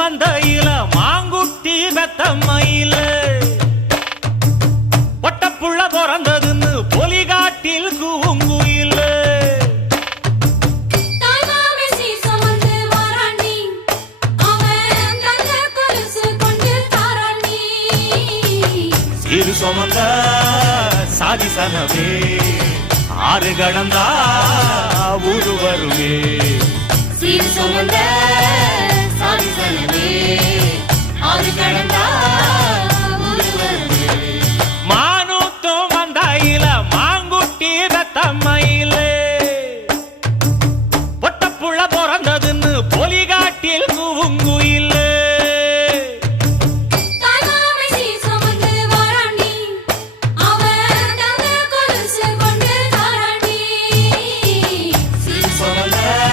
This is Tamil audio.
மந்தையில மாங்குட்டி பெத்தம்மையில பொட்டப்புள்ள பிறந்ததுன்னு பொலிகாட்டில் கூங்குயில சீரு சுமந்த சாதிசனவே ஆறு கடந்தா ஊரு வருவே சீர் சுமந்த